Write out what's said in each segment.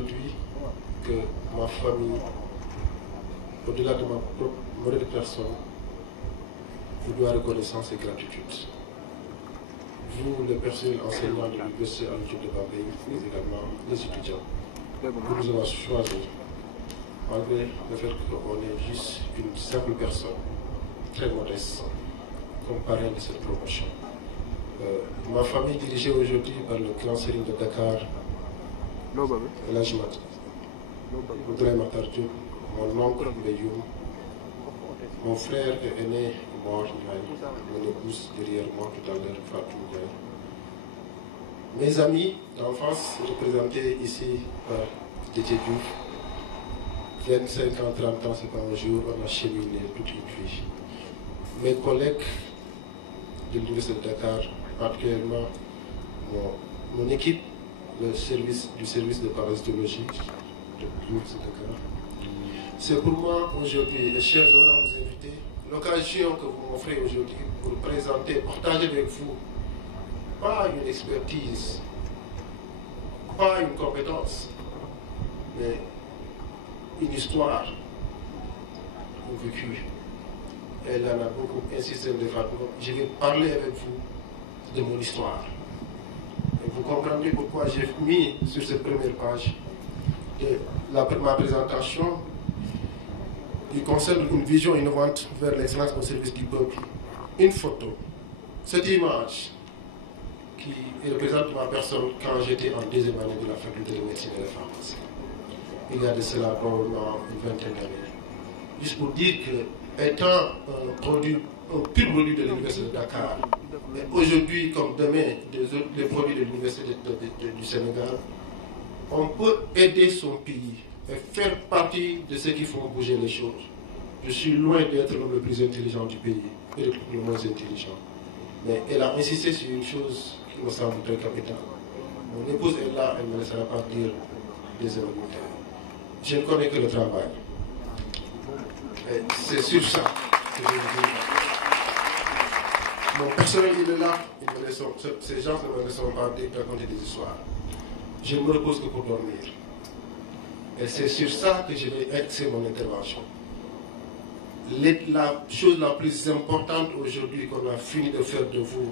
aujourd'hui que ma famille, au-delà de ma propre modèle de personne, vous doit reconnaissance et gratitude. Vous, le personnel enseignant de l'Université Alioune Diop de Bambey, mais également les étudiants, vous nous avez choisi, malgré le fait qu'on est juste une simple personne, très modeste, comme parrain de cette promotion. Ma famille dirigée aujourd'hui par le grand sérigne de Dakar, l'Ajmat, Abdoulaye Makhtar Diop, mon oncle Mbeyoum, mon frère est aîné, mort, mon épouse derrière moi tout à l'heure, Fatou Ndiaye. Mes amis d'enfance représentés ici par Déthié Diouf, 25 ans, 30 ans, c'est pas un jour, on a cheminé toute une vie. Mes collègues de l'Université de Dakar, particulièrement mon équipe, le service de parasitologie de l'Université de Dakar. C'est pour moi aujourd'hui, les chers honorables invités, l'occasion que vous m'offrez aujourd'hui pour présenter, partager avec vous, pas une expertise, pas une compétence, mais une histoire, un vécu. Elle en a beaucoup insisté de Fatou. Je vais parler avec vous de mon histoire. Et vous comprendrez pourquoi j'ai mis sur cette première page de ma présentation qui concerne une vision innovante vers l'excellence au service du peuple. Une photo, cette image qui représente ma personne quand j'étais en deuxième année de la faculté de médecine et de pharmacie. Il y a de cela probablement une vingtaine d'années. Juste pour dire que, étant un pur produit de l'Université de Dakar, et aujourd'hui comme demain les produits de l'Université du Sénégal, on peut aider son pays et faire partie de ceux qui font bouger les choses. Je suis loin d'être l'homme le plus intelligent du pays et le moins intelligent. Mais elle a insisté sur une chose qui me semble très capitale. Mon épouse est là, elle ne me laissera pas dire des élémentaires. Je ne connais que le travail. C'est sur ça que je veux dire. Mon personnel, il est là, ces gens ne me laisseront pas raconter des histoires. Je ne me repose que pour dormir. Et c'est sur ça que je vais axer mon intervention. La chose la plus importante aujourd'hui qu'on a fini de faire de vous,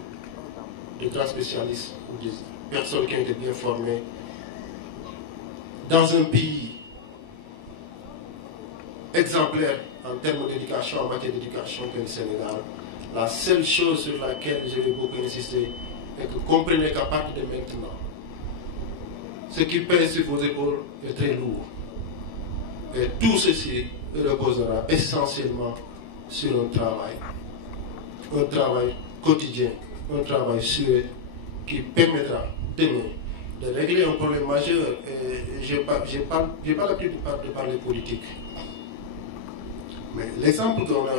de grands spécialistes ou des personnes qui ont été bien formées, dans un pays exemplaire en termes d'éducation, en matière d'éducation que le Sénégal, la seule chose sur laquelle je vais beaucoup insister est que vous comprenez qu'à partir de maintenant, ce qui pèse sur vos épaules est très lourd. Et tout ceci reposera essentiellement sur un travail quotidien, un travail sûr qui permettra demain de régler un problème majeur. Et je n'ai pas l'habitude de parler politique. Mais l'exemple qu'on a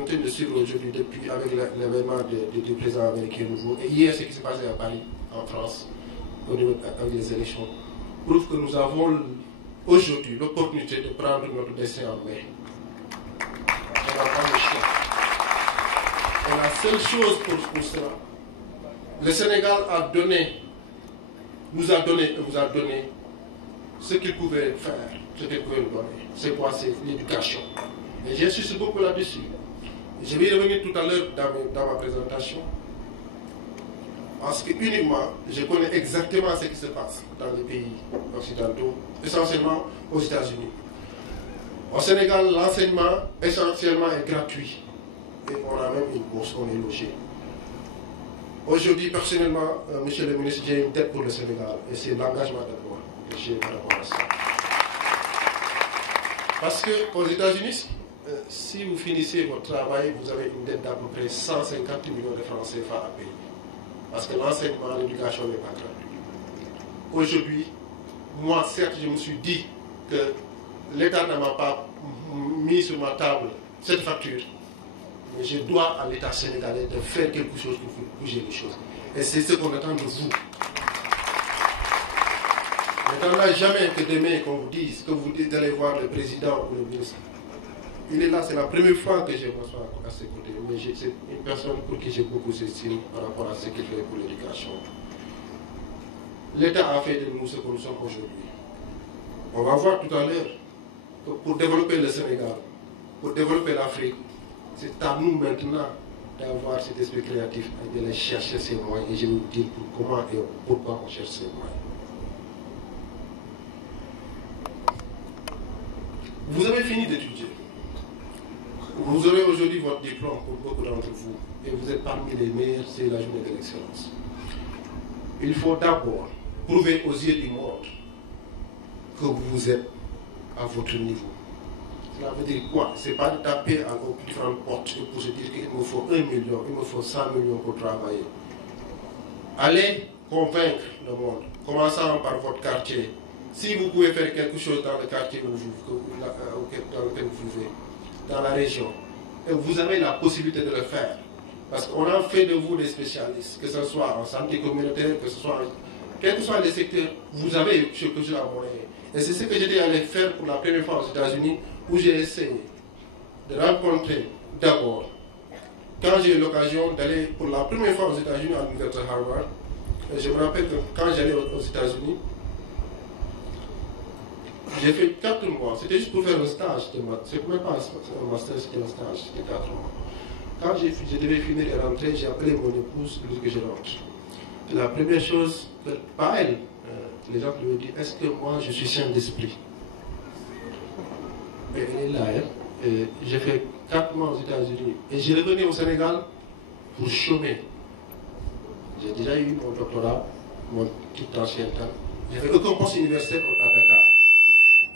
en train de suivre aujourd'hui, depuis avec l'événement du président américain nouveau, et hier ce qui s'est passé à Paris, en France, au niveau des élections, prouve que nous avons aujourd'hui l'opportunité de prendre notre destin en main. On n'a pas le choix. Et la seule chose pour cela, le Sénégal nous a donné ce qu'il pouvait faire, ce qu'il pouvait nous donner. C'est quoi? C'est l'éducation. Et j'insiste beaucoup là-dessus. Je vais y revenir tout à l'heure dans ma présentation. Parce que uniquement, je connais exactement ce qui se passe dans les pays occidentaux, essentiellement aux États-Unis. Au Sénégal, l'enseignement essentiellement est gratuit. Et on a même une bourse, on est logé. Aujourd'hui, personnellement, monsieur le ministre, j'ai une dette pour le Sénégal. Et c'est l'engagement d'abord que j'ai par rapport à ça. Parce qu'aux États-Unis, si vous finissez votre travail, vous avez une dette d'à peu près 150 millions de francs CFA à payer. Parce que l'enseignement, l'éducation n'est pas gratuit. Aujourd'hui, moi, certes, je me suis dit que l'État ne m'a pas mis sur ma table cette facture. Mais je dois à l'État sénégalais de faire quelque chose pour bouger les choses. Et c'est ce qu'on attend de vous. N'attendez jamais que demain qu'on vous dise, que vous dites d'aller voir le président ou le ministre. Il est là, c'est la première fois que je m'assois à ses côtés. Mais c'est une personne pour qui j'ai beaucoup d'estime par rapport à ce qu'il fait pour l'éducation. L'État a fait de nous ce que nous sommes aujourd'hui. On va voir tout à l'heure que pour développer le Sénégal, pour développer l'Afrique, c'est à nous maintenant d'avoir cet esprit créatif et de les chercher ces moyens. Et je vais vous dire comment et pourquoi on cherche ces moyens. Vous avez fini d'étudier. Vous aurez aujourd'hui votre diplôme pour beaucoup d'entre vous. Et vous êtes parmi les meilleurs, c'est la journée de l'excellence. Il faut d'abord prouver aux yeux du monde que vous êtes à votre niveau. Cela veut dire quoi? Ce n'est pas de taper à vos différentes portes pour se dire qu'il me faut 1 million, il me faut 100 millions pour travailler. Allez convaincre le monde, commençant par votre quartier. Si vous pouvez faire quelque chose dans le quartier dans lequel vous vivez, dans la région, et vous avez la possibilité de le faire, parce qu'on a fait de vous des spécialistes, que ce soit en santé communautaire, que ce soit, quels que soient les secteurs, vous avez quelque chose à moyen. Et c'est ce que j'étais allé faire pour la première fois aux États-Unis, où j'ai essayé de rencontrer d'abord, quand j'ai eu l'occasion d'aller pour la première fois aux États-Unis à l'université de Harvard, et je me rappelle que quand j'allais aux États-Unis, j'ai fait 4 mois, c'était juste pour faire un stage, c'est même pas un master, c'était un stage, c'était 4 mois. Quand je devais finir et rentrer, j'ai appelé mon épouse pour dire que je rentre. Et la première chose, pas elle, les gens lui ont dit, est-ce que moi je suis saint d'esprit? Et elle est là, hein. J'ai fait 4 mois aux États-Unis. Et je revenais au Sénégal pour chômer. J'ai déjà eu mon doctorat, mon petit ancien temps. J'ai fait aucun poste universitaire à Dakar.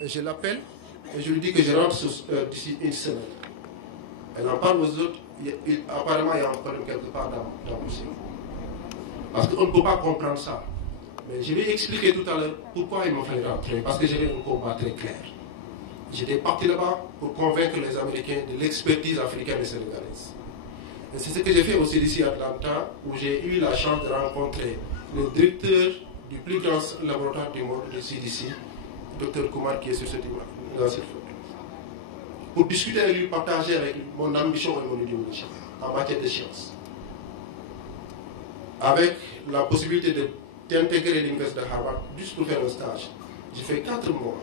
Et je l'appelle et je lui dis que je rentre d'ici une semaine. Elle en parle aux autres. Apparemment, il y a un problème quelque part dans mon cerveau. Parce qu'on ne peut pas comprendre ça. Mais je vais expliquer tout à l'heure pourquoi il m'a fait rentrer. Parce que j'avais un combat très clair. J'étais parti là-bas pour convaincre les Américains de l'expertise africaine et sénégalaise. Et c'est ce que j'ai fait au CDC Atlanta, où j'ai eu la chance de rencontrer le directeur du plus grand laboratoire du monde, le CDC, Dr Kumar, qui est sur cette image. Pour discuter avec lui, partager avec lui mon ambition et mon idéologie en matière de sciences. Avec la possibilité d'intégrer l'université de Harvard, juste pour faire un stage. J'ai fait 4 mois.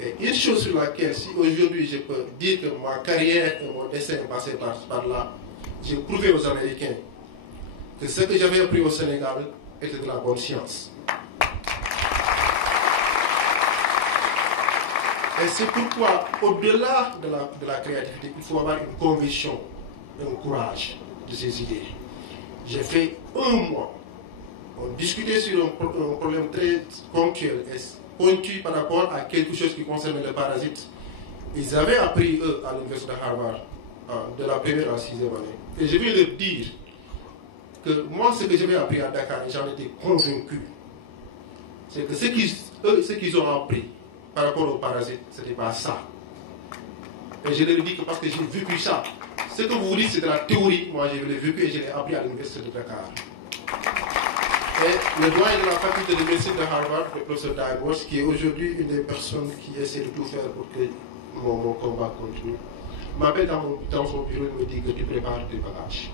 Et une chose sur laquelle, si aujourd'hui je peux dire que ma carrière et mon destin est passé par là, j'ai prouvé aux Américains que ce que j'avais appris au Sénégal était de la bonne science. Et c'est pourquoi, au-delà de la créativité, il faut avoir une conviction, un courage de ces idées. J'ai fait 1 mois. On discutait sur un problème très ponctuel et pointu par rapport à quelque chose qui concerne les parasites. Ils avaient appris, eux, à l'université de Harvard, de la première à la 6e année. Et je vais leur dire que moi, ce que j'avais appris à Dakar, j'en étais convaincu. C'est que ce qu'ils ont appris par rapport aux parasites, ce n'était pas ça. Et je leur dis que parce que j'ai vécu ça. Ce que vous dites, c'est de la théorie. Moi, je l'ai vécu et je l'ai appris à l'université de Dakar. Et le doyen de la faculté de médecine de Harvard, le professeur Dagos, qui est aujourd'hui une des personnes qui essaie de tout faire pour que mon combat continue, m'appelle dans son bureau et me dit que tu prépares tes bagages.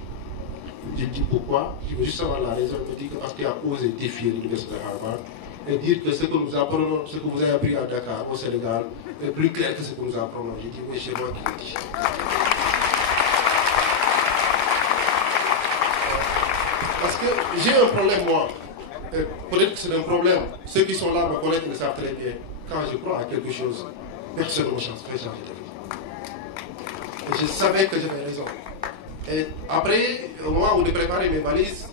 Je dis pourquoi? Je veux juste savoir la raison. Il me dit que parce qu'il a osé défier l'université de Harvard et dire que ce que nous apprenons, ce que vous avez appris à Dakar, au Sénégal, est plus clair que ce que nous apprenons. J'ai dit oui, c'est moi qui l'ai dit. Parce que j'ai un problème, moi. Peut-être que c'est un problème. Ceux qui sont là me connaissent et le savent très bien. Quand je crois à quelque chose, personne ne me fait changer d'avis. Et je savais que j'avais raison. Et après, au moment où de préparer mes valises,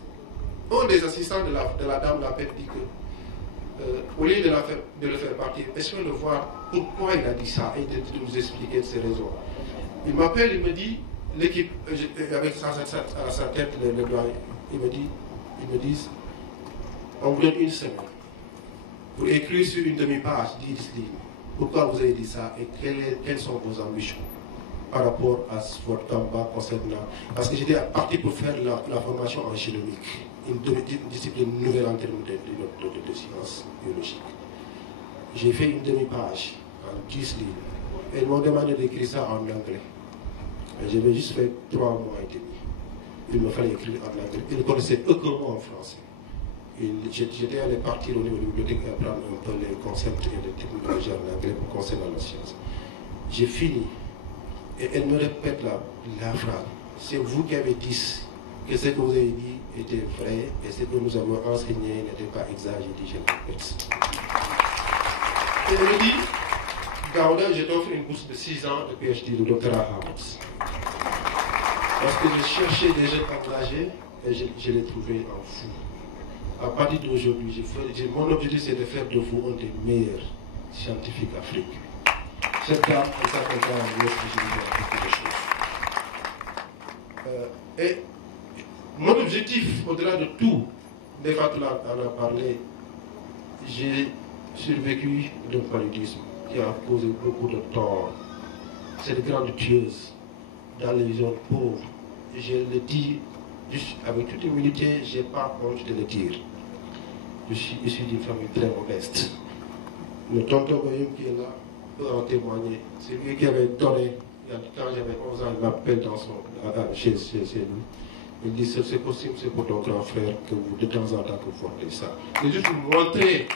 un des assistants de la dame l'appelle dit que, au lieu de le faire partir, essayons de voir pourquoi il a dit ça et de nous expliquer ses raisons. Il m'appelle, il me dit, l'équipe, avec à sa tête, le doyen, ils me disent, on vous donne 1 semaine pour écrire sur une demi-page 10 lignes. Pourquoi vous avez dit ça et quelles sont vos ambitions par rapport à votre combat concernant. Parce que j'étais parti pour faire la formation en génomique, une discipline nouvelle en termes de sciences biologiques. J'ai fait une demi-page en 10 lignes et ils m'ont demandé d'écrire ça en anglais. Et j'avais juste fait 3 mois et demi. Il me fallait écrire en anglais. Ils ne connaissaient aucun mot en français. J'étais allé partir au niveau de la bibliothèque et apprendre un peu les concepts et les technologies en anglais concernant la science. J'ai fini. Et elle me répète la phrase. C'est vous qui avez dit que ce que vous avez dit était vrai et ce que nous avons enseigné n'était pas exact. J'ai dit, je le répète. Et elle me dit, Daouda, je t'offre une bourse de 6 ans de PhD, de doctorat à Harvard. Parce que je cherchais des jeunes engagés et je les trouvais en fou. À partir d'aujourd'hui, mon objectif c'est de faire de vous un des meilleurs scientifiques africains. Cette dame, elle s'appellera en West beaucoup de choses. Et mon objectif, au-delà de tout, Nefatoula en a parlé, j'ai survécu d'un paludisme qui a causé beaucoup de tort. Cette grande tueuse dans les zones pauvres. Je le dis avec toute humilité, je n'ai pas honte de le dire. Je suis issu d'une famille très modeste. Le tonton Boyum qui est là peut en témoigner. C'est lui qui avait donné, quand j'avais 11 ans, il m'appelle chez lui. Il dit, ce costume c'est pour ton grand frère que vous, de temps en temps, que vous portez ça. C'est juste pour montrer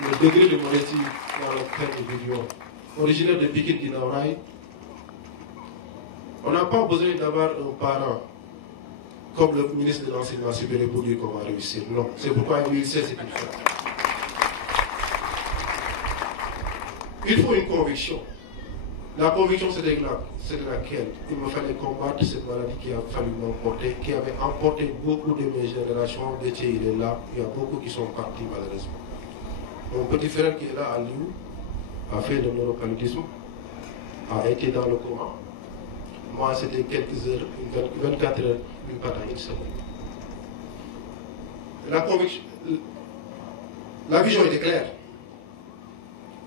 le degré de modestie dans lequel nous vivions. Originaire de Pikine Guinaouraï, on n'a pas besoin d'avoir un parent comme le ministre de l'Enseignement supérieur pour dire qu'on va réussir. Non, c'est pourquoi lui, il sait ce qu'il fait. Il faut une conviction. La conviction, c'est laquelle il me fallait combattre cette maladie qui a fallu m'emporter, qui avait emporté beaucoup de mes générations. Détier, il est là. Il y a beaucoup qui sont partis, malheureusement. Mon petit frère qui est là à Liu a fait le neuropaludisme, a été dans le coma. Moi, c'était quelques heures, 24 heures, pas dans une semaine. La vision était claire.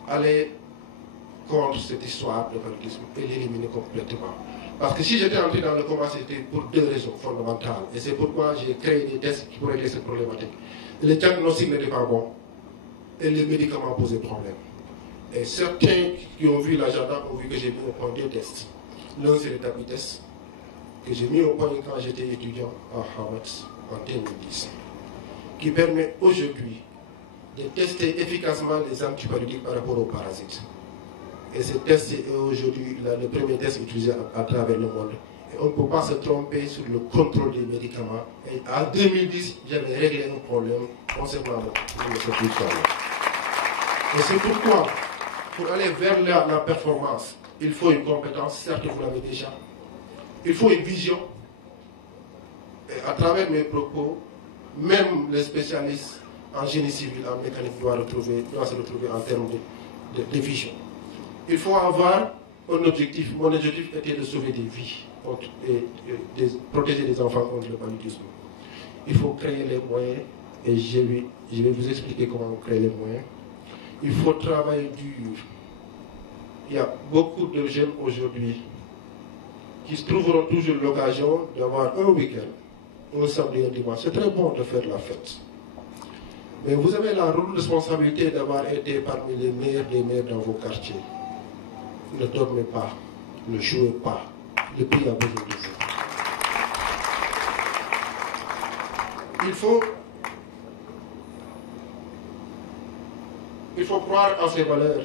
Aller contre cette histoire de paludisme et l'éliminer complètement. Parce que si j'étais entré dans le coma, c'était pour 2 raisons fondamentales. Et c'est pourquoi j'ai créé des tests qui pourraient régler cette problématique. Le diagnostic n'était pas bon et les médicaments posaient problème. Et certains qui ont vu l'agenda ont vu que j'ai mis au point 2 tests. L'un, c'est le TAPI test que j'ai mis au point quand j'étais étudiant à Harvard en 2010, qui permet aujourd'hui de tester efficacement les antipaludiques par rapport aux parasites. Et ce test est aujourd'hui le premier test utilisé à travers le monde. Et on ne peut pas se tromper sur le contrôle des médicaments. Et en 2010, j'avais réglé un problème concernant le produit. Et c'est pourquoi, pour aller vers la performance, il faut une compétence, certes vous l'avez déjà. Il faut une vision. Et à travers mes propos, même les spécialistes en génie civil, en mécanique, doivent se retrouver en termes de vision. Il faut avoir un objectif. Mon objectif était de sauver des vies et de protéger les enfants contre le paludisme. Il faut créer les moyens et je vais vous expliquer comment on crée les moyens. Il faut travailler dur. Il y a beaucoup de jeunes aujourd'hui qui se trouveront toujours l'occasion d'avoir un week-end, un samedi, un dimanche. C'est très bon de faire la fête. Mais vous avez la responsabilité d'avoir été parmi les meilleurs des meilleurs dans vos quartiers. Ne dormez pas, ne jouez pas. Le pays a besoin de vous. Il faut croire en ces valeurs.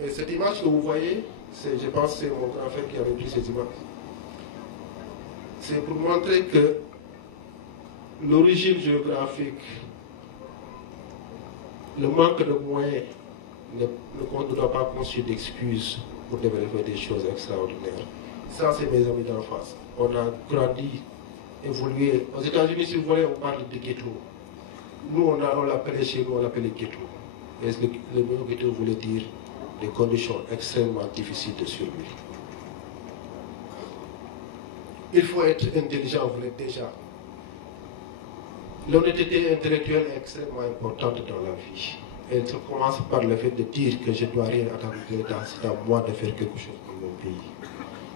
Et cette image que vous voyez, je pense que c'est mon grand frère qui avait pris cette image. C'est pour montrer que l'origine géographique, le manque de moyens ne doit pas constituer d'excuses pour développer des choses extraordinaires. Ça, c'est mes amis d'enfance. On a grandi, évolué. Aux États-Unis, si vous voulez, on parle de ghetto. Nous, on l'appelait chez nous, on l'appelait ghetto. Et le mot ghetto voulait dire des conditions extrêmement difficiles de survie. Il faut être intelligent, vous l'êtes déjà. L'honnêteté intellectuelle est extrêmement importante dans la vie. Elle se commence par le fait de dire que je ne dois rien attendre de l'État, c'est à moi de faire quelque chose pour mon pays.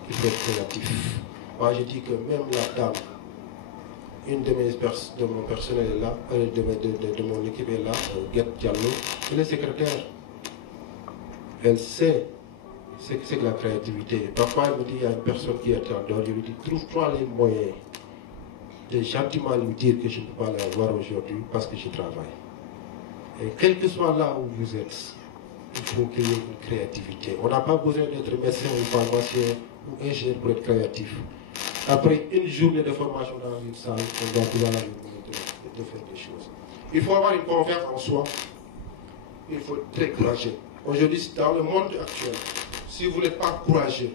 Il faut être créatif. Moi, je dis que même la dame, une de mon personnel est là, de mon équipe est là, Guet Diallo, elle est secrétaire. Elle sait ce que c'est que la créativité. Parfois, elle me dit, il y a une personne qui est en dehors, je lui dis, trouve-toi les moyens de gentiment lui dire que je ne peux pas l'avoir aujourd'hui parce que je travaille. Et quel que soit là où vous êtes, il faut qu'il y ait une créativité. On n'a pas besoin d'être médecin ou pharmacien ou ingénieur pour être créatif. Après une journée de formation dans une salle, on doit pouvoir aller de faire des choses. Il faut avoir une confiance en soi. Il faut être très courageux. Aujourd'hui, dans le monde actuel, si vous n'êtes pas courageux,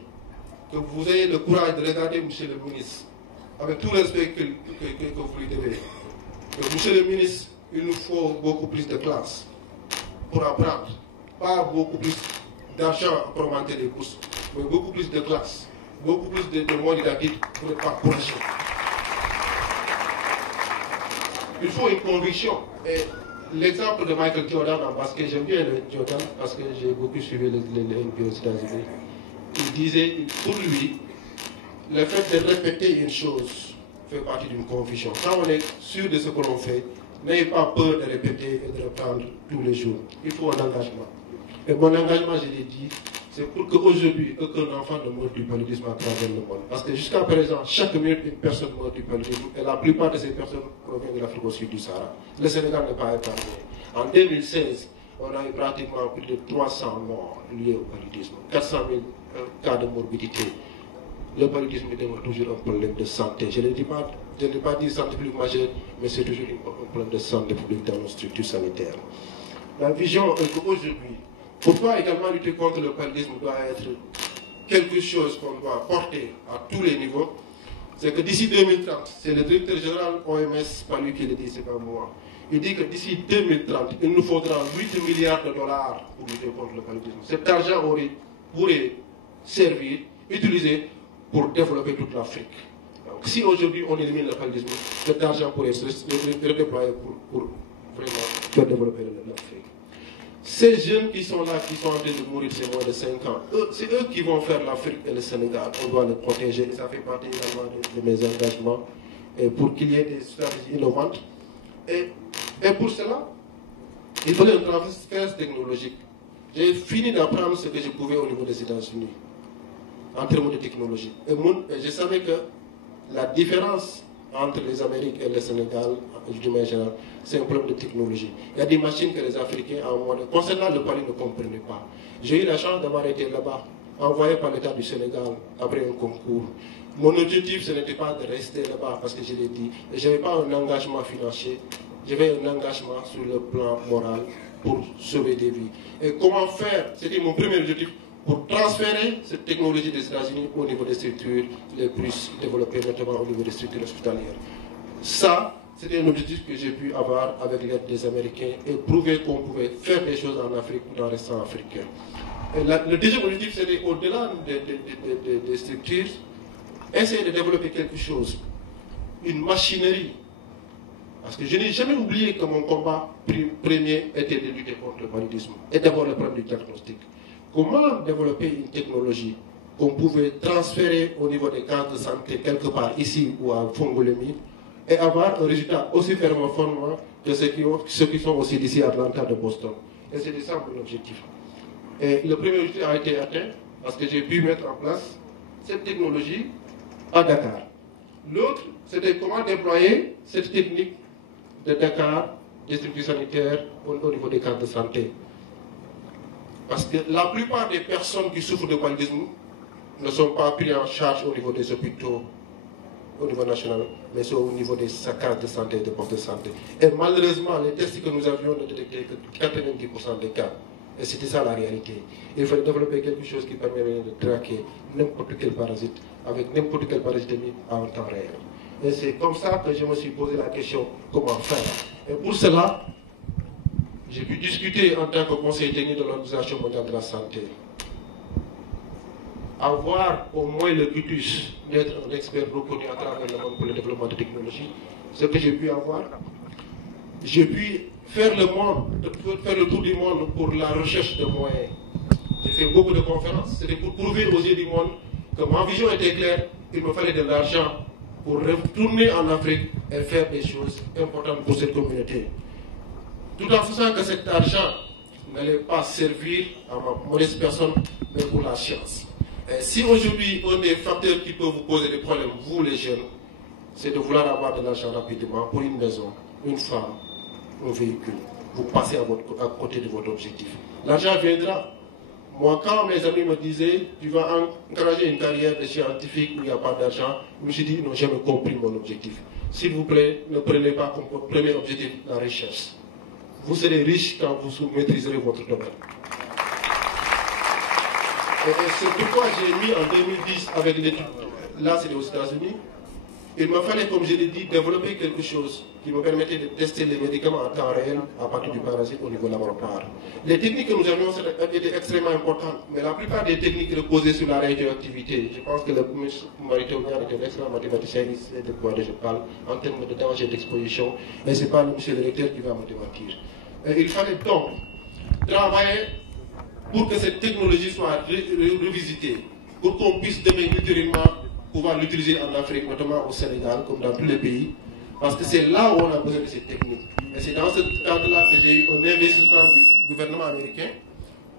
que vous ayez le courage de regarder M. le ministre, avec tout le respect que vous lui devez, que M. le ministre, il nous faut beaucoup plus de classe pour apprendre. Pas beaucoup plus d'argent pour augmenter les bourses, mais beaucoup plus de classe, beaucoup plus de moyens didactiques pour ne pas courager. Il faut une conviction. Et l'exemple de Michael Jordan en basket, j'aime bien le Jordan parce que j'ai beaucoup suivi les NBA aux États-Unis. Il disait, pour lui, le fait de répéter une chose fait partie d'une conviction. Quand on est sûr de ce que l'on fait, n'ayez pas peur de répéter et de reprendre tous les jours. Il faut un engagement. Et mon engagement, je l'ai dit, c'est pour qu'aujourd'hui, aucun enfant ne meure du paludisme à travers le monde. Parce que jusqu'à présent, chaque minute, une personne meurt du paludisme. Et la plupart de ces personnes proviennent de l'Afrique au sud du Sahara. Le Sénégal n'est pas épargné. En 2016, on a eu pratiquement plus de 300 morts liés au paludisme. 400 000 cas de morbidité. Le paludisme est toujours un problème de santé. Je ne dis pas dire santé publique majeure, mais c'est toujours un problème de santé publique dans nos structures sanitaires. La vision est qu'aujourd'hui, pourquoi également lutter contre le paludisme doit être quelque chose qu'on doit porter à tous les niveaux, c'est que d'ici 2030, c'est le directeur général OMS, pas lui qui le dit, c'est pas moi. Il dit que d'ici 2030, il nous faudra 8 milliards de dollars pour lutter contre le paludisme. Cet argent pourrait servir, utiliser pour développer toute l'Afrique. Donc si aujourd'hui on élimine le paludisme, cet argent pourrait se redéployer pour vraiment développer l'Afrique. Ces jeunes qui sont là, qui sont en train de mourir, c'est moins de 5 ans. C'est eux qui vont faire l'Afrique et le Sénégal. On doit les protéger. Et ça fait partie également de mes engagements. Et pour qu'il y ait des stratégies innovantes. Et pour cela, il fallait un transfert technologique. J'ai fini d'apprendre ce que je pouvais au niveau des États-Unis, en termes de technologie. Et je savais que la différence entre les Amériques et le Sénégal, du moins général, c'est un problème de technologie. Il y a des machines que les Africains, concernant le palais, ne comprenaient pas. J'ai eu la chance d'avoir été là-bas, envoyé par l'État du Sénégal après un concours. Mon objectif, ce n'était pas de rester là-bas, parce que je l'ai dit, je n'avais pas un engagement financier, j'avais un engagement sur le plan moral pour sauver des vies. Et comment faire, c'était mon premier objectif, pour transférer cette technologie des États-Unis au niveau des structures les plus développées, notamment au niveau des structures hospitalières. Ça, c'était un objectif que j'ai pu avoir avec l'aide des Américains et prouver qu'on pouvait faire des choses en Afrique tout en restant africain. Et le deuxième objectif, c'était au-delà des structures, essayer de développer quelque chose, une machinerie. Parce que je n'ai jamais oublié que mon combat premier était de lutter contre le paludisme. Et d'abord le problème du diagnostic. Comment développer une technologie qu'on pouvait transférer au niveau des cases de santé quelque part ici ou à Fongolémie et avoir un résultat aussi performant que ceux qui sont aussi d'ici à Atlanta, de Boston. Et c'était ça mon objectif. Et le premier objectif a été atteint parce que j'ai pu mettre en place cette technologie à Dakar. L'autre, c'était comment déployer cette technique de Dakar, des structures sanitaires au niveau des cases de santé. Parce que la plupart des personnes qui souffrent de paludisme ne sont pas prises en charge au niveau des hôpitaux, au niveau national, mais c'est au niveau des cases de santé et des postes de santé. Et malheureusement, les tests que nous avions ne détectaient que 90% des cas. Et c'était ça la réalité. Il fallait développer quelque chose qui permettrait de traquer n'importe quel parasite, avec n'importe quelle parasitémie en temps réel. Et c'est comme ça que je me suis posé la question, comment faire. Et pour cela, j'ai pu discuter en tant que conseiller technique de l'Organisation mondiale de la santé. Avoir au moins le cutus d'être un expert reconnu à travers le monde pour le développement de technologies, ce que j'ai pu avoir. J'ai pu faire le tour du monde pour la recherche de moyens. J'ai fait beaucoup de conférences. C'était pour prouver aux yeux du monde que ma vision était claire. Il me fallait de l'argent pour retourner en Afrique et faire des choses importantes pour cette communauté. Tout en faisant que cet argent n'allait pas servir à ma modeste personne, mais pour la science. Et si aujourd'hui, un des facteurs qui peut vous poser des problèmes, vous les jeunes, c'est de vouloir avoir de l'argent rapidement pour une maison, une femme, un véhicule. Vous passez à côté de votre objectif. L'argent viendra. Moi, quand mes amis me disaient, tu vas encourager une carrière de scientifique où il n'y a pas d'argent, je me suis dit, ils n'ont jamais compris mon objectif. S'il vous plaît, ne prenez pas comme votre premier objectif la recherche. Vous serez riche quand vous maîtriserez votre domaine. Et c'est pourquoi j'ai mis en 2010 avec l'étude, là c'était aux États-Unis, il me fallait, comme je l'ai dit, développer quelque chose qui me permettait de tester les médicaments en temps réel à partir du parasite au niveau laboratoire. Les techniques que nous avions étaient extrêmement importantes, mais la plupart des techniques reposaient sur la radioactivité. Je pense que le ministre Maritonien était un excellent mathématicien, il sait de quoi je parle, en termes de danger d'exposition, mais ce n'est pas le monsieur le directeur qui va me démentir. Il fallait donc travailler pour que cette technologie soit revisitée, pour qu'on puisse demain ultérieurement pouvoir l'utiliser en Afrique, notamment au Sénégal, comme dans tous les pays, parce que c'est là où on a besoin de ces techniques. Et c'est dans ce cadre-là que j'ai eu un investissement du gouvernement américain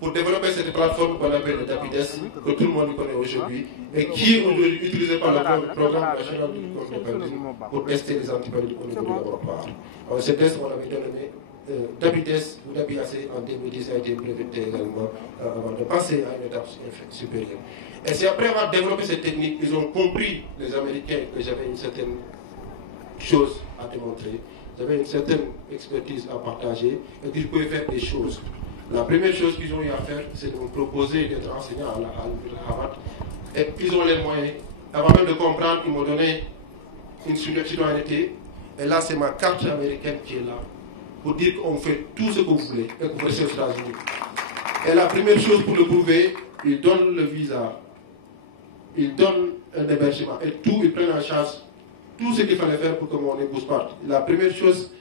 pour développer cette plateforme qu'on appelle le DAPIDES, que tout le monde connaît aujourd'hui, et qui est aujourd'hui utilisée par le programme national du contre le paludisme pour tester les antibiotiques au niveau du laboratoire. Alors, ce test, on avait dénommé DAPIDES ou DAPIAC en 2010 a été breveté également avant de passer à une étape supérieure. Et c'est après avoir développé cette technique, ils ont compris, les Américains, que j'avais une certaine chose à démontrer, j'avais une certaine expertise à partager et que je pouvais faire des choses. La première chose qu'ils ont eu à faire, c'est de me proposer d'être enseignant à Harvard. Et ils ont les moyens. Avant même de comprendre, ils m'ont donné une citoyenneté. Et là, c'est ma carte américaine qui est là pour dire qu'on fait tout ce que vous voulez et que vous restez aux États-Unis. Et la première chose pour le prouver, ils donnent le visa, ils donnent un hébergement et tout, ils prennent en charge tout ce qu'il fallait faire pour que mon épouse parte. La première chose,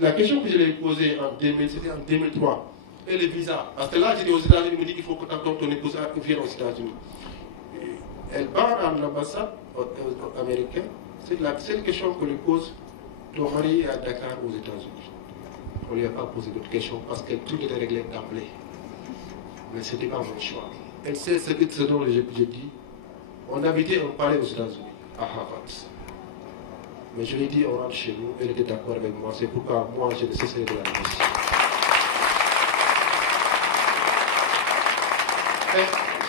la question que je lui ai posée en 2000, c'était en 2003. Et le visa. Parce que là, j'étais aux États-Unis, il me dit qu'il faut que ton épouse vienne aux États-Unis. Elle part à l'ambassade américaine. C'est la seule question qu'on lui pose. Ton mari est à Dakar aux États-Unis. On ne lui a pas posé d'autres questions parce que tout était réglé d'emblée. Mais ce n'était pas mon choix. Elle sait ce dont j'ai dit. On habitait un palais aux États-Unis, à Harvard. Mais je lui ai dit, on rentre chez nous. Elle était d'accord avec moi. C'est pourquoi moi, je ne cesserai de la négocier.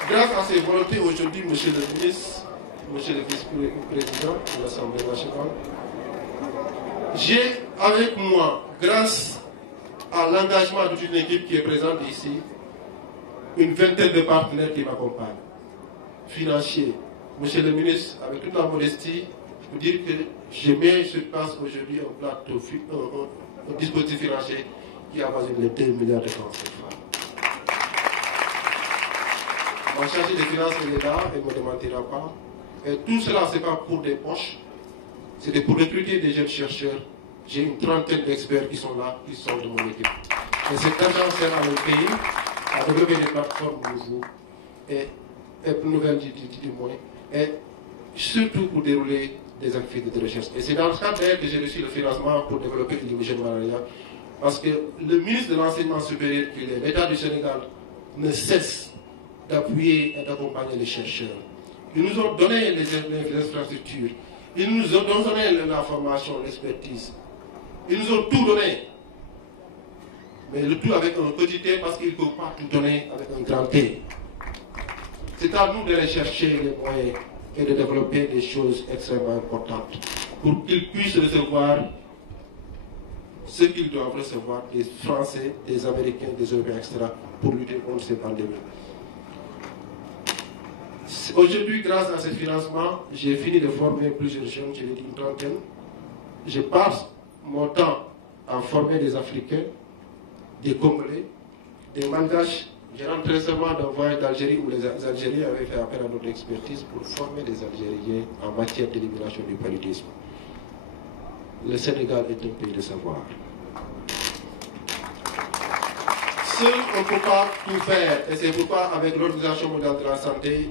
Grâce à ces volontés, aujourd'hui, monsieur le ministre, monsieur le vice-président de l'Assemblée nationale, j'ai avec moi, grâce à l'engagement de toute une équipe qui est présente ici, une vingtaine de partenaires qui m'accompagnent, financiers. Monsieur le ministre, avec toute la modestie, je peux dire que je mets sur place aujourd'hui un dispositif financier qui avoisine les 2 milliards de francs CFA. Ma chargée des finances, elle est là, elle ne me démentira pas. Et tout cela, ce n'est pas pour des poches, c'était pour recruter des jeunes chercheurs. J'ai une trentaine d'experts qui sont là, qui sont de mon équipe. Et cet argent sert à mon pays à développer des plateformes nouveaux et nouvelles du moins, et surtout pour dérouler des activités de recherche. Et c'est dans ce cadre que j'ai reçu le financement pour développer l'immunologie malaria, parce que le ministre de l'Enseignement supérieur, qui est l'État du Sénégal, ne cesse d'appuyer et d'accompagner les chercheurs. Ils nous ont donné les infrastructures, ils nous ont donné la formation, l'expertise, ils nous ont tout donné. Mais le tout avec un petit T parce qu'il ne peut pas tout donner avec un grand T. C'est à nous de rechercher les moyens et de développer des choses extrêmement importantes pour qu'ils puissent recevoir ce qu'ils doivent recevoir des Français, des Américains, des Européens, etc. pour lutter contre ces pandémies. Aujourd'hui, grâce à ce financement, j'ai fini de former plusieurs jeunes, j'ai dit une trentaine. Je passe mon temps à former des Africains, des Congolais, des Malgaches. Je rentre récemment d'un voyage d'Algérie où les Algériens avaient fait appel à notre expertise pour former des Algériens en matière d'élimination du paludisme. Le Sénégal est un pays de savoir. Seul, on ne peut pas tout faire. Et c'est pourquoi, avec l'Organisation mondiale de la santé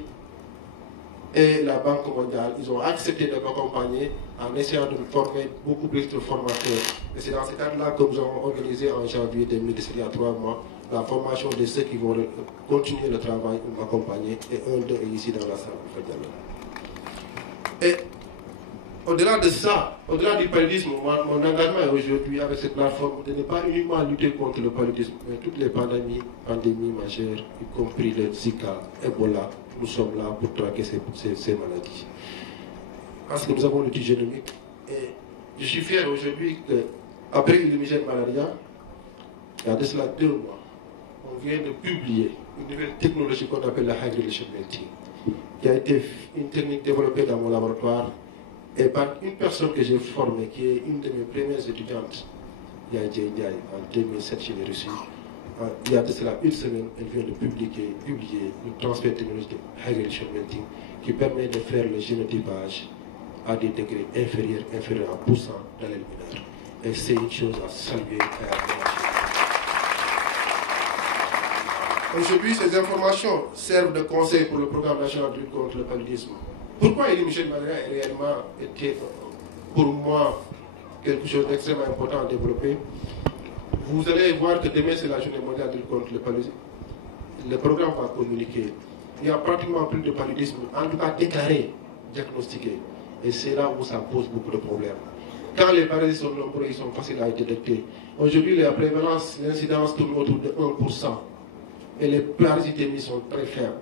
et la Banque mondiale, ils ont accepté de m'accompagner en essayant de me former beaucoup plus de formateurs. Et c'est dans ce cadre-là que nous avons organisé en janvier 2017, il y a 3 mois, la formation de ceux qui vont continuer le travail ou m'accompagner. Et un d'eux est ici dans la salle. Et au-delà de ça, au-delà du paludisme, mon engagement aujourd'hui avec cette plateforme de ne pas uniquement lutter contre le paludisme, mais toutes les pandémies majeures, y compris le Zika, Ebola, nous sommes là pour traquer ces maladies. Parce que nous avons l'outil génomique. Et je suis fier aujourd'hui qu'après Illumigène Malaria, il y a de cela 2 mois, on vient de publier une nouvelle technologie qu'on appelle la High Relation Melting, qui a été une technique développée dans mon laboratoire et par une personne que j'ai formée, qui est une de mes premières étudiantes, Yadje Ndiaye, en 2007, je l'ai reçue. Il y a de cela 1 semaine, elle vient de publier une transfert technologique de High Relation Melting qui permet de faire le génotypage à des degrés inférieurs à 1% dans les luminaires. Et c'est une chose à saluer et à encourager. Aujourd'hui, ces informations servent de conseil pour le programme national de lutte contre le paludisme. Pourquoi Illumigène Malaria a réellement été, pour moi, quelque chose d'extrêmement important à développer? Vous allez voir que demain, c'est la journée mondiale de lutte contre le paludisme. Le programme va communiquer. Il y a pratiquement plus de paludisme, en tout cas déclaré, diagnostiqué. Et c'est là où ça pose beaucoup de problèmes. Quand les parasites sont nombreux, ils sont faciles à détecter. Aujourd'hui, la prévalence, l'incidence tourne autour de 1%. Et les parasitémies sont très faibles.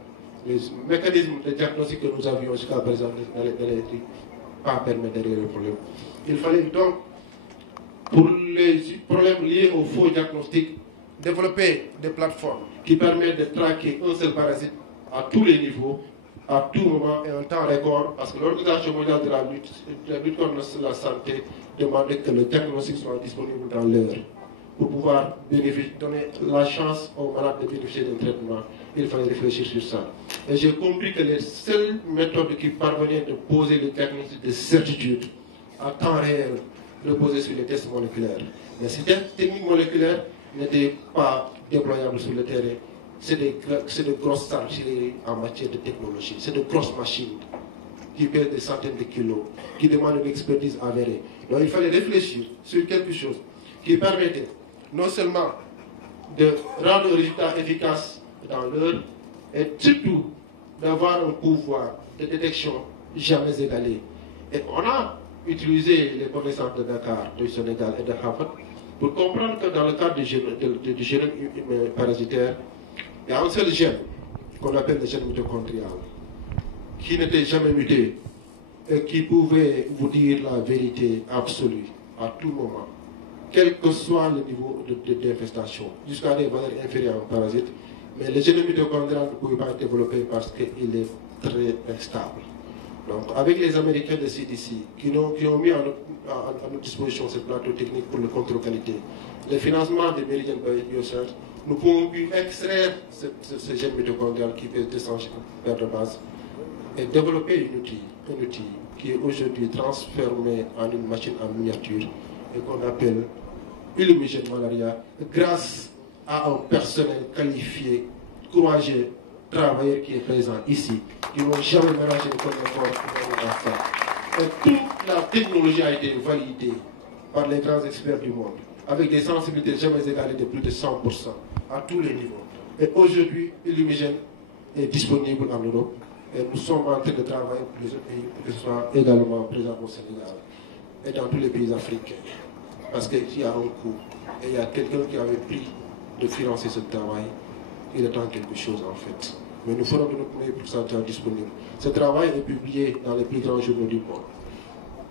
Les mécanismes de diagnostic que nous avions jusqu'à présent n'allaient pas permettre de régler le problème. Il fallait donc, pour les problèmes liés au faux diagnostic, développer des plateformes qui permettent de traquer un seul parasite à tous les niveaux, à tout moment et en temps record, parce que l'Organisation mondiale de la lutte contre la santé demandait que le diagnostic soit disponible dans l'heure. Pour pouvoir donner la chance aux malades de bénéficier d'un traitement, il fallait réfléchir sur ça. Et j'ai compris que les seules méthodes qui parvenaient de poser le diagnostic de certitude à temps réel reposaient sur les tests moléculaires. Mais ces techniques moléculaires n'étaient pas déployables sur le terrain. C'est de grosses artilleries en matière de technologie. C'est de grosses machines qui pèsent des centaines de kilos, qui demandent une expertise avérée. Donc il fallait réfléchir sur quelque chose qui permettait non seulement de rendre le résultat efficace dans l'heure, et surtout d'avoir un pouvoir de détection jamais égalé. Et on a utilisé les connaissances de Dakar, du Sénégal et de Harvard pour comprendre que dans le cadre du génome parasitaire, il y a un seul gène qu'on appelle le gène mitochondrial, qui n'était jamais muté et qui pouvait vous dire la vérité absolue à tout moment, quel que soit le niveau d'infestation, jusqu'à des valeurs inférieures à un parasite. Mais le génome mitochondrial ne pouvait pas être développé parce qu'il est très instable. Donc, avec les Américains de CDC, qui ont mis à notre disposition ce plateau technique pour le contrôle qualité, le financement des Meridian Biosciences, nous pouvons extraire ce gène mitochondrial qui pèse 200 paires de base et développer un outil qui est aujourd'hui transformé en une machine en miniature et qu'on appelle Illumigène Malaria, grâce à un personnel qualifié, courageux, travailleur qui est présent ici, qui n'ont jamais mélangé le corps pour faire ça. Et toute la technologie a été validée par les grands experts du monde, avec des sensibilités jamais égalées de plus de 100% à tous les niveaux. Et aujourd'hui, Illumigène est disponible en Europe et nous sommes en train de travailler pour les autres pays pour que ce soit également présent au Sénégal et dans tous les pays africains. Parce qu'il y a un coût et il y a quelqu'un qui avait pris de financer ce travail. Il attend quelque chose en fait. Mais nous ferons de notre mieux pour que ça soit disponible. Ce travail est publié dans les plus grands journaux du monde,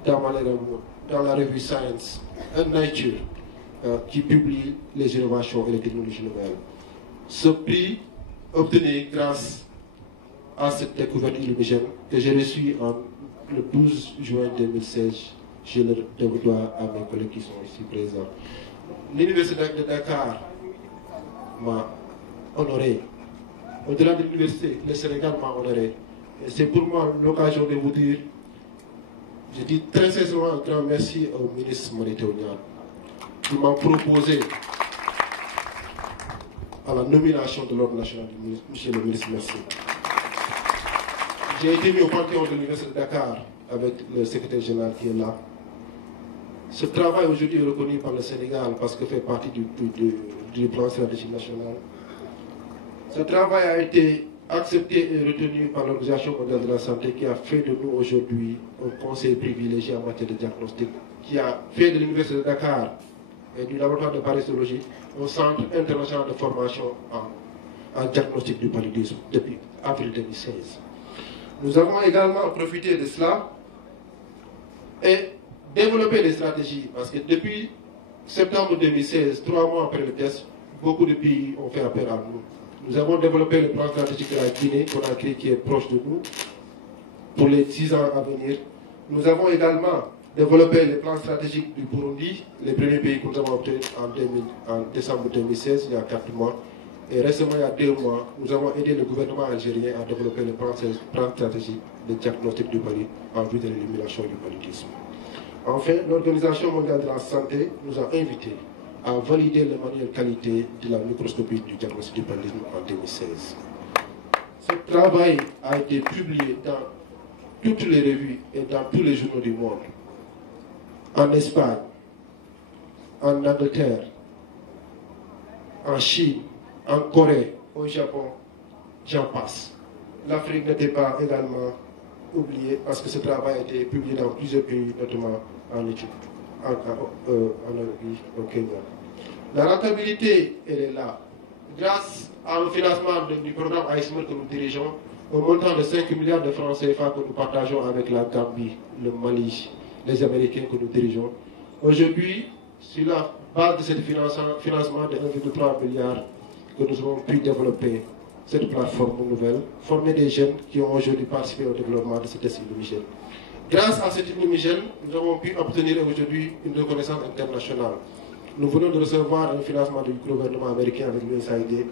dans la revue Science and Nature, qui publie les innovations et les technologies nouvelles. Ce prix obtenu grâce à cette découverte illumigène que j'ai reçue le 12 juin 2016, je le dois à mes collègues qui sont ici présents. L'Université de Dakar m'a honoré. Au-delà de l'université, le Sénégal m'a honoré. Et c'est pour moi l'occasion de vous dire, je dis très sincèrement un grand merci au ministre Mauritanian qui m'a proposé à la nomination de l'Ordre national du ministre. Monsieur le ministre, merci. J'ai été mis au panthéon de l'Université de Dakar avec le secrétaire général qui est là. Ce travail aujourd'hui est reconnu par le Sénégal parce que fait partie du plan stratégique national. Ce travail a été accepté et retenu par l'Organisation mondiale de la santé qui a fait de nous aujourd'hui un conseil privilégié en matière de diagnostic, qui a fait de l'Université de Dakar et du laboratoire de parasitologie un centre international de formation en diagnostic du paludisme depuis avril 2016. Nous avons également profité de cela et développé des stratégies, parce que depuis septembre 2016, 3 mois après le test, beaucoup de pays ont fait appel à nous. Nous avons développé le plan stratégique de la Guinée, Conakry, qui est proche de nous, pour les 6 ans à venir. Nous avons également développé le plan stratégique du Burundi, les premiers pays que nous avons obtenus en décembre 2016, il y a 4 mois. Et récemment, il y a 2 mois, nous avons aidé le gouvernement algérien à développer le plan stratégique de diagnostic du paludisme en vue de l'élimination du paludisme. Enfin, l'Organisation mondiale de la santé nous a invités à valider le manuel qualité de la microscopie du diagnostic du paludisme en 2016. Ce travail a été publié dans toutes les revues et dans tous les journaux du monde. En Espagne, en Angleterre, en Chine, en Corée, au Japon, j'en passe. L'Afrique n'était pas également oubliée parce que ce travail a été publié dans plusieurs pays, notamment en Éthiopie, en Namibie, au Kenya. La rentabilité, elle est là. Grâce au financement du programme AISMER que nous dirigeons, au montant de 5 milliards de francs CFA que nous partageons avec la Gambie, le Mali, les Américains que nous dirigeons. Aujourd'hui, sur la base de ce financement de 1,3 milliard, que nous avons pu développer cette plateforme nouvelle, former des jeunes qui ont aujourd'hui participé au développement de ce test indigène. Grâce à cet indigène, nous avons pu obtenir aujourd'hui une reconnaissance internationale. Nous venons de recevoir un financement du gouvernement américain avec l'USAID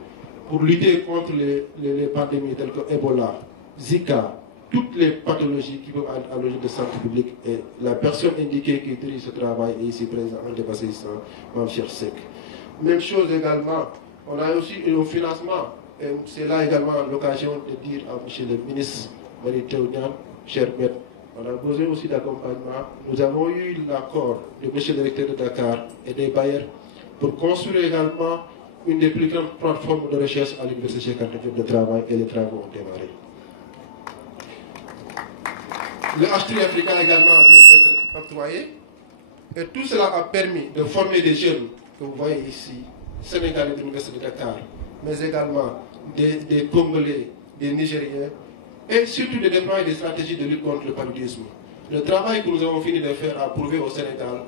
pour lutter contre les pandémies telles que Ebola, Zika, toutes les pathologies qui peuvent être à l'origine de santé publique. Et la personne indiquée qui dirige ce travail est ici présente, un dépassé Mme Chersek. Même chose également, on a aussi un financement, et c'est là également l'occasion de dire à M. le ministre Marie Théonian, cher maître, on a besoin aussi d'accompagnement. Nous avons eu l'accord de M. le directeur de Dakar et des bailleurs pour construire également une des plus grandes plateformes de recherche à l'Université Cheikh Anta Diop de travail, et les travaux ont démarré. Le H3 Africa également vient d'être octroyé. Et tout cela a permis de former des jeunes que vous voyez ici, Sénégalais de l'Université de Dakar, mais également des Congolais, des Nigériens, et surtout de déployer des stratégies de lutte contre le paludisme. Le travail que nous avons fini de faire a prouvé au Sénégal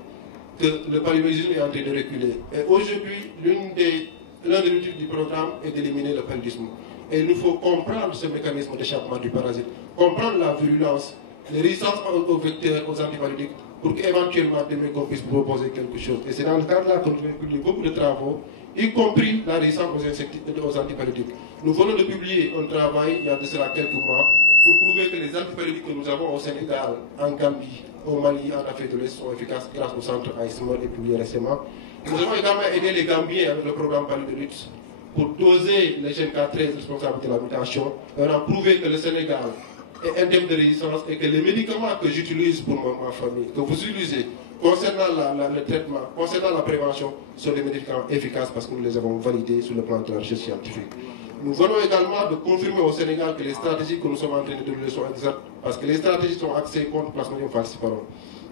que le paludisme est en train de reculer. Et aujourd'hui, l'un des objectifs du programme est d'éliminer le paludisme. Et il nous faut comprendre ce mécanisme d'échappement du parasite, comprendre la virulence, les résistances aux vecteurs, aux antipaludiques, pour qu'éventuellement demain qu'on puisse proposer quelque chose. Et c'est dans le cadre-là que nous avons publié beaucoup de travaux, y compris la résistance aux antipaludiques. Nous venons de publier un travail, il y a de cela quelques mois, pour prouver que les antipaludiques que nous avons au Sénégal, en Gambie, au Mali, en Afrique de l'Est sont efficaces grâce au centre AISMER et publié récemment. Nous avons également aidé les Gambiens avec le programme Paludolutte pour doser les gènes K13 responsables de la mutation. On a prouvé que le Sénégal est indemne de résistance et que les médicaments que j'utilise pour ma famille, que vous utilisez concernant le traitement, concernant la prévention, sont des médicaments efficaces parce que nous les avons validés sur le plan de la recherche scientifique. Nous venons également de confirmer au Sénégal que les stratégies que nous sommes en train de développer sont exactes parce que les stratégies sont axées contre Plasmodium falciparum.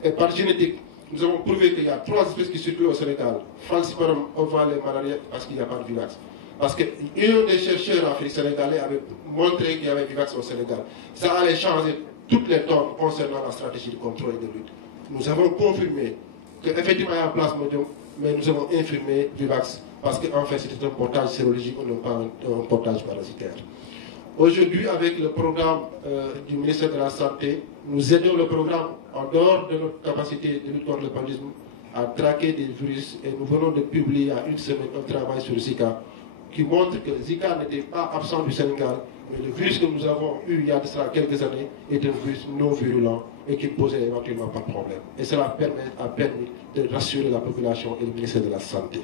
Et par génétique, nous avons prouvé qu'il y a 3 espèces qui circulent au Sénégal. Falciparum, ovale et malaria, parce qu'il n'y a pas de vivax. Parce qu'un des chercheurs en Afrique sénégalais avait montré qu'il y avait vivax au Sénégal. Ça allait changer toutes les normes concernant la stratégie de contrôle et de lutte. Nous avons confirmé qu'effectivement il y a un Plasmodium, mais nous avons infirmé vivax parce qu'en fait c'était un portage sérologique, non pas un portage parasitaire. Aujourd'hui, avec le programme du ministère de la Santé, nous aidons le programme en dehors de notre capacité de lutte contre le paludisme à traquer des virus et nous venons de publier il y a une semaine un travail sur Zika qui montre que Zika n'était pas absent du Sénégal, mais le virus que nous avons eu il y a de cela quelques années est un virus non virulent et qui ne posait éventuellement pas de problème. Et cela a permis de rassurer la population et le ministère de la Santé.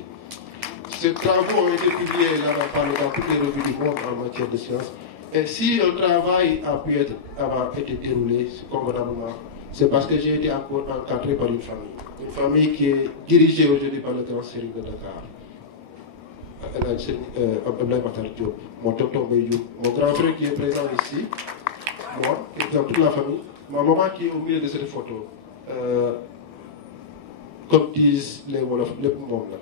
Ces travaux ont été publiés dans toutes les revues du monde en matière de sciences. Et si un travail a pu avoir été déroulé convenablement, c'est parce que j'ai été encadré par une famille. Une famille qui est dirigée aujourd'hui par le grand Serigne de Dakar. Abdoulaye Matar Diop, mon tonton Bayou, mon grand frère qui est présent ici, moi, qui est dans toute la famille, ma maman qui est au milieu de cette photo. Comme disent les Wolofs, le monde.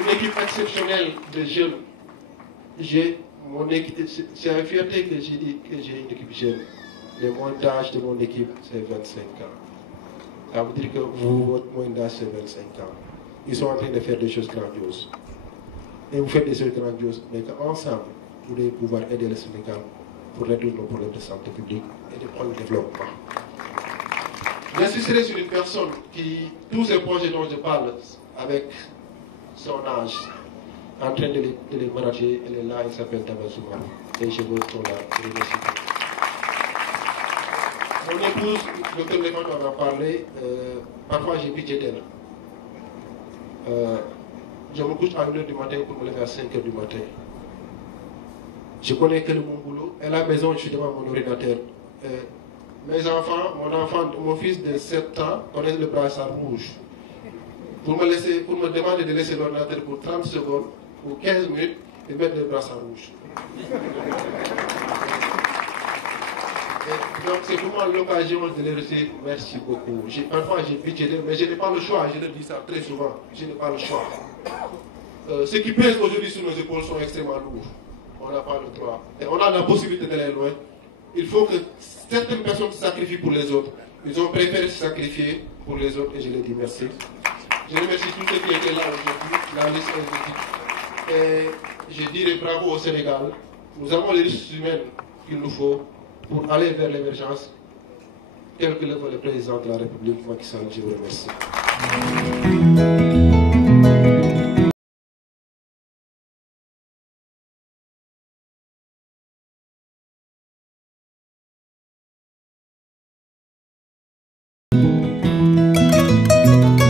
Une équipe exceptionnelle de jeunes. C'est une fierté que j'ai dit que j'ai une équipe jeune. Le moyen d'âge de mon équipe, c'est 25 ans. Ça veut dire que vous, votre moyen d'âge, c'est 25 ans. Ils sont en train de faire des choses grandioses. Et vous faites des choses grandioses, mais qu'ensemble, vous allez pouvoir aider le Sénégal pour résoudre nos problèmes de santé publique et de prendre le développement. J'insisterai sur une personne qui, tous ces projets dont je parle, avec son âge, en train de les manager, elle est là, elle s'appelle Tabazouma. Et je veux qu'on la remercie. Mon épouse, le Dr Léman en a parlé, parfois j'ai pitié d'elle. Je me couche à 1h du matin pour me lever à 5h du matin. Je connais que mon boulot. Et à la maison, je suis devant mon ordinateur. Mes enfants, mon fils de 7 ans connaît le brassard rouge. Pour me demander de laisser l'ordinateur pour 30 secondes ou 15 minutes et mettre le brassard rouge. Donc c'est pour moi l'occasion de les remercier. Merci beaucoup. Parfois j'ai pitié d'eux, mais je n'ai pas le choix. Je le dis ça très souvent. Je n'ai pas le choix. Ce qui pèse aujourd'hui sur nos épaules sont extrêmement lourds. On n'a pas le droit. Et on a la possibilité d'aller loin. Il faut que certaines personnes se sacrifient pour les autres. Ils ont préféré se sacrifier pour les autres et je les dis merci. Je remercie tous ceux qui étaient là aujourd'hui. La liste est écrite. Et je dirais bravo au Sénégal. Nous avons les ressources humaines qu'il nous faut pour aller vers l'émergence, tel que le veut le président de la République, Macky Sall. Je vous remercie.